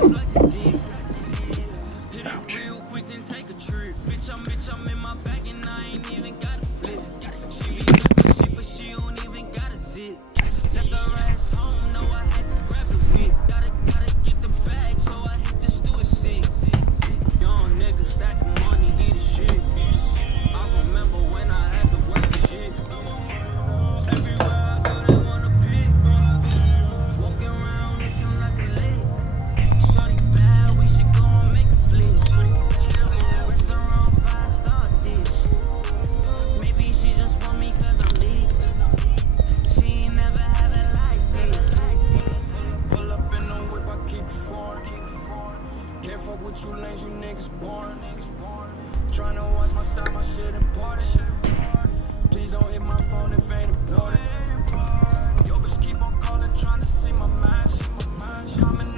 Ouch. Can't fuck with you lanes, you niggas boring. Tryna watch my style, my shit important. Please don't hit my phone if ain't important. Yo, bitch keep on calling, tryna see my match. Coming